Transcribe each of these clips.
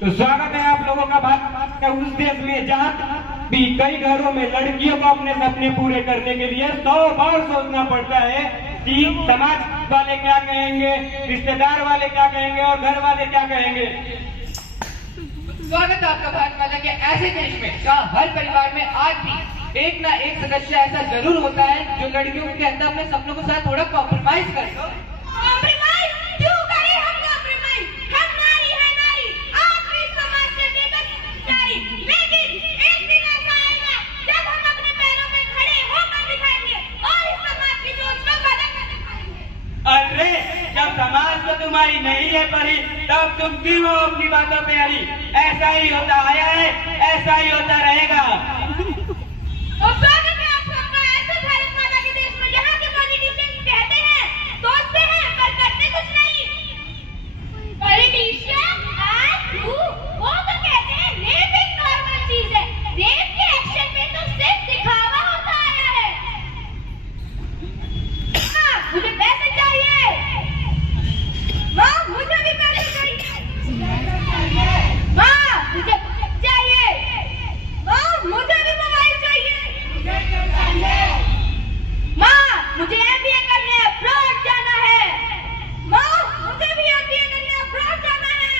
तो स्वागत है आप लोगों का भारत माता का उस देश में जहाँ भी कई घरों में लड़कियों को अपने सपने पूरे करने के लिए 100 बार सोचना पड़ता है कि समाज वाले क्या कहेंगे, रिश्तेदार वाले क्या कहेंगे और घर वाले क्या कहेंगे। स्वागत है आपका भारत माता के ऐसे देश में जहाँ हर परिवार में आज भी एक ना एक सदस्य ऐसा जरूर होता है जो लड़कियों के अंदर अपने सपनों के साथ थोड़ा कॉम्प्रोमाइज कर दो। अरे जब समाज को तुम्हारी नहीं है परी तब तुम क्यों हो अपनी बातों पे अड़ी। ऐसा ही होता आया है, ऐसा ही होता रहेगा। तो स्वागत है आप सबका ऐसे भारत माता के देश में जहाँ के पॉलिटिशियंस कहते हैं, सोचते हैं पर करते कुछ नहीं। पॉलिटिशियन वो तो कहते हैं रेप एक नॉर्मल चीज है, रेप के एक्शन में तो सिर्फ दिखावा होता आया है। मुझे पैसे चाहिए, माँ मुझे भी पैसे चाहिए, माँ मुझे चाहिए, माँ मुझे भी मोबाइल चाहिए, माँ मुझे MBA करने अब्रॉड जाना है, माँ मुझे भी MBA करने अब्रॉड जाना है।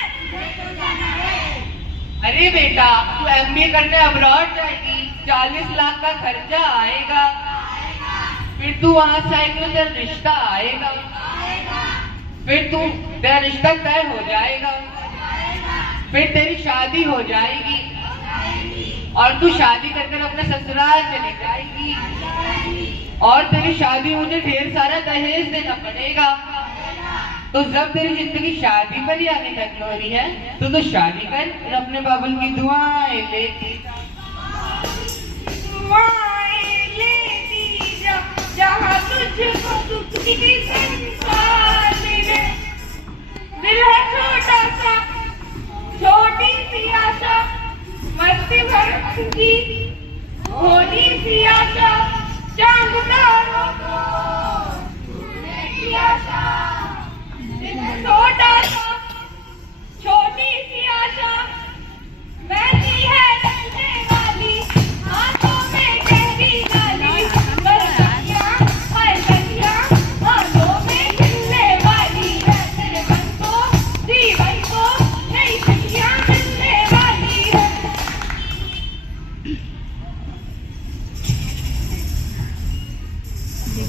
अरे बेटा तू MBA करने अब्रॉड जाएगी, 40 लाख का खर्चा आएगा, फिर तू वहां से आएगी तो तेरा रिश्ता आएगा, फिर तेरा रिश्ता तय हो जाएगा, फिर तेरी शादी हो जाएगी और तू शादी करके अपने ससुराल चली जाएगी और तेरी शादी मुझे ढेर सारा दहेज देना पड़ेगा। तो जब तेरी जिंदगी शादी पर ही आने तक हो रही है तो तू शादी कर और अपने बाबुल की दुआएं लेती जा। जहाँ तुझको सुख की संसार मिले, दिल है छोटा सा, छोटी सी आशा, मस्ती भर की भोली सी आशा, चांद तारों को छूने की आशा, दिल है छोटा सा, छोटी सी आशा, वैसी है डरने वाली, हाथों में गहरी गाली,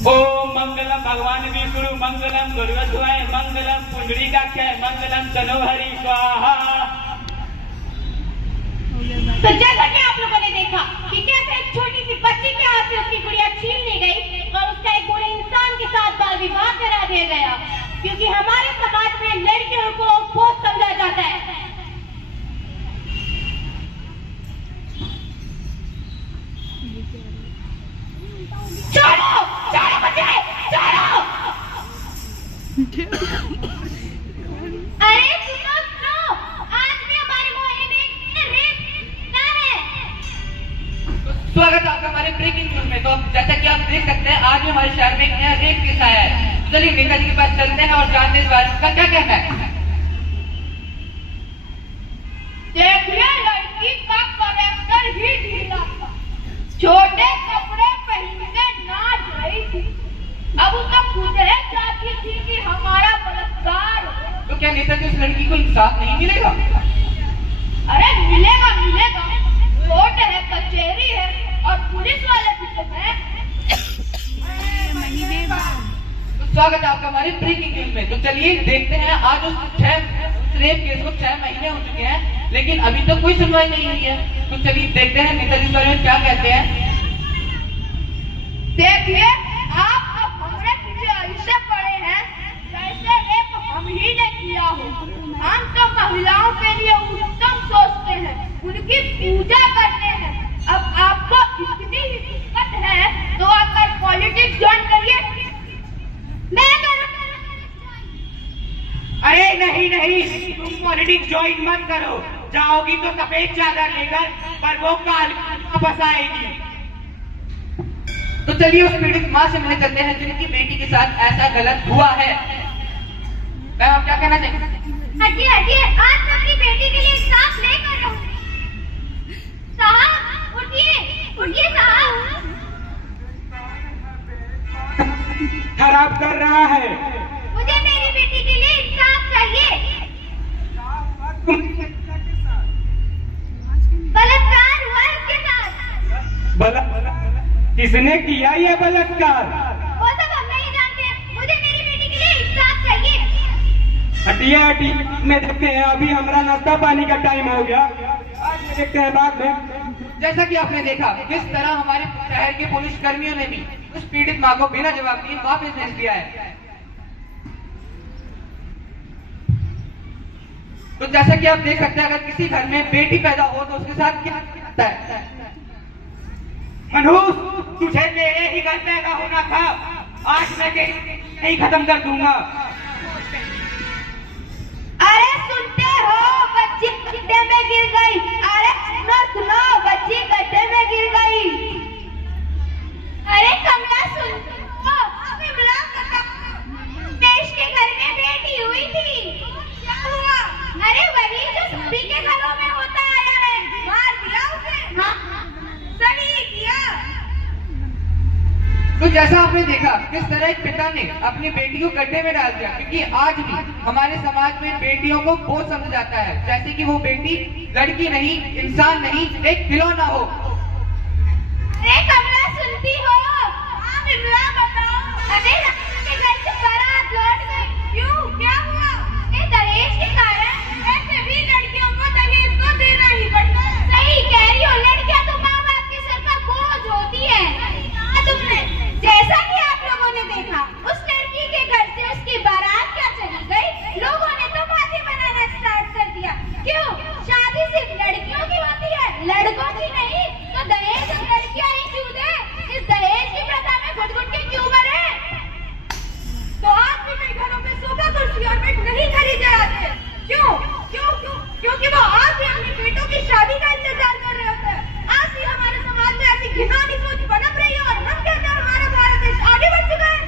ओम मंगलम भगवान विष्णु मंगलम गुरुध्वय मंगलम पुंडरीकाक्षय मंगलम तनोहरि स्वाहा। तो जैसा कि आप लोगों ने देखा कि कैसे एक छोटी सी बच्ची के हाथ से उसकी गुड़िया छीन ली गई और उसका एक बूढ़े इंसान के साथ बाल विवाह करा दिया गया, क्योंकि हमारे समाज में लड़कियों को बहुत समझा जाता है। छोड़ो छोड़ो मुझे, छोड़ो। अरे सुनो, आज भी हमारे मोहल्ले में एक रेप ना है। स्वागत है आपका हमारे ब्रेकिंग न्यूज में। तो जैसा कि आप देख सकते हैं आज भी हमारे शहर में एक नया रेप केस आया है। चलिए नेता जी के पास चलते हैं और जानते हैं इस बारे में क्या कहना है। देखिए लड़की का कैरेक्टर ही ढीला था, छोटे कपड़े पहन के नाच रही थी। अब उसका पूछने चाहती थी कि हमारा बलात्कार हो। तो क्या नेता जी उस लड़की को इंसाफ नहीं मिलेगा? अरे मिलेगा मिलेगा, कोर्ट है, कचहरी है और पुलिस वाले भी तो है। तो स्वागत है आपका हमारे ब्रेकिंग न्यूज में। तो चलिए देखते हैं, आज उस रेप केस को 6 महीने हो चुके हैं लेकिन अभी तक कोई सुनवाई नहीं हुई है। तो चलिए देखते हैं नेताजी इस बारे में क्या कहते हैं। देखिए, आप अब हमरे पीछे ऐसे पड़े हैं जैसे रेप हम ही ने किया हो। हम तो महिलाओं के लिए उत्तम सोचते हैं, उनकी पूजा करते हैं। अब आपको इतनी ही दिक्कत है तो आकर पॉलिटिक्स ज्वाइन करिए। मैं अरे नहीं नहीं, तुम पॉलिटिक्स ज्वाइन मत करो। जाओगी तो सफेद चादर लेकर, पर वो काल वापस आएगी। तो चलिए उस पीड़ित माँ से मिलने चलते हैं जिनकी बेटी के साथ ऐसा गलत हुआ है। मैम आप क्या कहना चाहेंगे? हटिए हटिए, आज मैं अपनी बेटी के लिए इंसाफ नहीं कर रहा हूँ। साहब उठिए उठिए साहब। खराब कर रहा है। मुझे मेरी बेटी के लिए इंसाफ चाहिए। बलात्कार हुआ इसके साथ। किसने किया ये बलात्कार? वो सब हम नहीं जानते, मुझे मेरी बेटी के लिए इंसाफ चाहिए। हटिया हटी में देखते हैं, अभी हमारा नाश्ता पानी का टाइम हो गया, आज देखते हैं बाद में। जैसा कि आपने देखा किस तरह हमारे शहर के पुलिस कर्मियों ने भी उस पीड़ित माँ को बिना जवाब दिए वापस भेज दिया है। तो जैसा कि आप देख सकते हैं, अगर किसी घर में बेटी पैदा हो तो उसके साथ क्या होता है। मनोज, तुझे मेरे ही घर पैदा होना था, आज मैं नहीं खत्म कर दूंगा। अरे सुनते हो, बच्ची गड्ढे में गिर गई। अरे सुनो सुनो, बच्ची गड्ढे में गिर गई। अरे कमला सुन, देश के घर में बेटी हुई थी। क्या हुआ? अरे वही जो सभी के घरों में होता आया है। मार दिया उसे। हाँ सही किया। तो जैसा आपने देखा किस तरह एक पिता ने अपनी बेटी को गड्ढे में डाल दिया, क्योंकि आज भी हमारे समाज में बेटियों को बोझ समझा जाता है, जैसे कि वो बेटी लड़की नहीं, इंसान नहीं, एक खिलौना हो। अरे कमला सुनती हो? हाँ बिमला बताओ। अरे के घर से बारात लौट गई। क्यों, क्या हुआ? ये दहेज के कारण ऐसे भी लड़कियों को दहेज को देना ही पड़ता है। सही कह रही हो, लड़कियां तो माँ बाप के सर पर बोझ होती है। तुमने जैसा कि आप लोगों ने देखा, उस लड़की के घर से उसकी बारात क्या चली गई, लोगों ने तो बातें बनाना स्टार्ट कर दिया। क्यों? शादी सिर्फ लड़कियों की होती है, लड़कों की नहीं। तो दहेज हम लड़कियां ही क्यों दें? इस दहेज की प्रथा में घुट-घुट के क्यों मरे? तो आप भी कई घरों में सोफा कुर्सी और बेड नहीं खरीदे आते। क्यों? क्यों क्यों? क्योंकि वो आज भी अपनी बेटों की शादी का इंतजार कर रहे होते हैं। आज भी हमारे समाज में ऐसी घिनौनी सोच पनप रही है और हम कहते हैं हमारा भारत देश आगे बढ़ चुका है।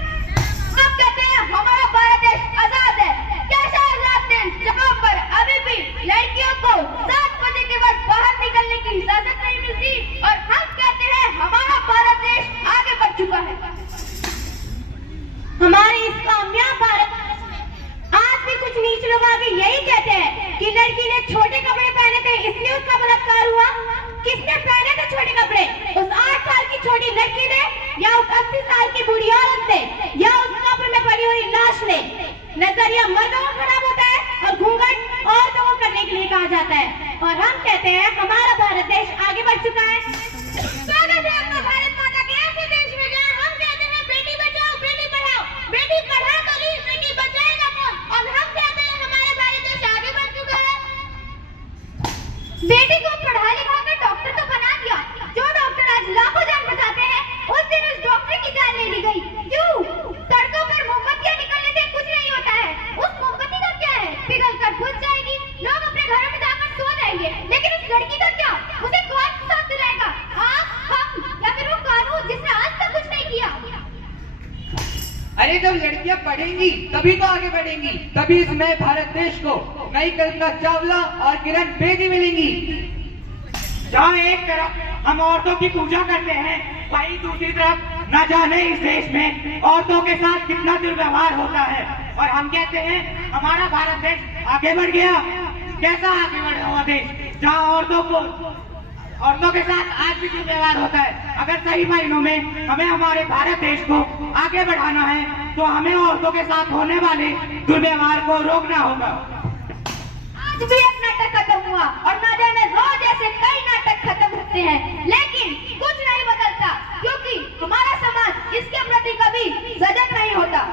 आप कहते हैं हमारा भारत देश आजाद है। कैसा आजाद देश जहाँ पर अभी भी लड़कियों को 7 बजे के बाद बाहर निकलने की इजाजत नहीं मिलती, और हम कहते हैं हमारा भारत देश आगे बढ़ चुका है। हमारे इस कामयाब भारत आज भी कुछ नीच लोग आगे यही कहते हैं कि लड़की ने छोटे कपड़े पहने थे इसलिए उसका बलात्कार हुआ। किसने पहने थे छोटे कपड़े? उस 8 साल की छोटी लड़की ने, या उस 80 साल की बूढ़ी औरत ने, या उस कब्र में पड़ी हुई लाश ने? नजरिया मर्दों को खराब होता है और घूंघट औरतों को करने के लिए कहा जाता है, और हम कहते हैं हमारा भारत देश आगे बढ़ चुका है। स्वागत है आपका भारत माता के ऐसे देश में जहाँ हम कहते हैं बेटी बचाओ बेटी पढ़ाओ। बेटी पढ़ा तो ली, बेटी बचाएगा कौन? और हम कहते हैं हमारा भारत देश आगे बढ़ चुका है। बेटी को पढ़ा लिखा कर डॉक्टर तो बना दिया। जो डॉक्टर आज लाखों जान बचाते हैं, उस दिन उस डॉक्टर की जान ले ली गई। क्यों? सड़कों पर मोमबत्तियां निकलने से कुछ नहीं होता है। उस मोमबत्ती का क्या है? पिघल कर बुझ जाएगी, लोग अपने घरों में जाकर सो जाएंगे। लेकिन उस लड़की का क्या? उसे कौन साथ दिलाएगा? आप, हम, या फिर वो कानून जिसने आज तक कुछ नहीं किया? अरे जब लड़कियां पढ़ेंगी तभी तो आगे बढ़ेंगी, तभी इस नए भारत देश को नई कल्पना चावला और किरण बेदी मिलेंगी। जहाँ एक तरफ हम औरतों की पूजा करते हैं, वहीं दूसरी तरफ न जाने इस देश में औरतों के साथ कितना दुर्व्यवहार होता है। और हम कहते हैं हमारा भारत देश आगे बढ़ गया। कैसा आगे बढ़ा हुआ देश, जहाँ औरतों को औरतों के साथ आज भी दुर्व्यवहार होता है। अगर सही मायनों में हमें हमारे भारत देश को आगे बढ़ाना है तो हमें औरतों के साथ होने वाले दुर्व्यवहार को रोकना होगा। आज भी एक नाटक खत्म हुआ और ना जाने रोज ऐसे कई नाटक खत्म होते हैं, लेकिन कुछ नहीं बदलता क्योंकि हमारा समाज इसके प्रति कभी सजग नहीं होता।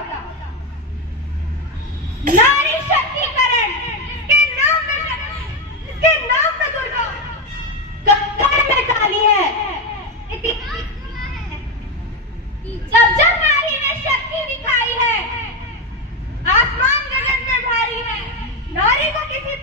नारी शक्तिकरण, इसके नाम पे दुर्गा, कत्थक में काली है। जब जब नारी ने शक्ति दिखाई है, आसमान गगन में भारी है। नारी को किसी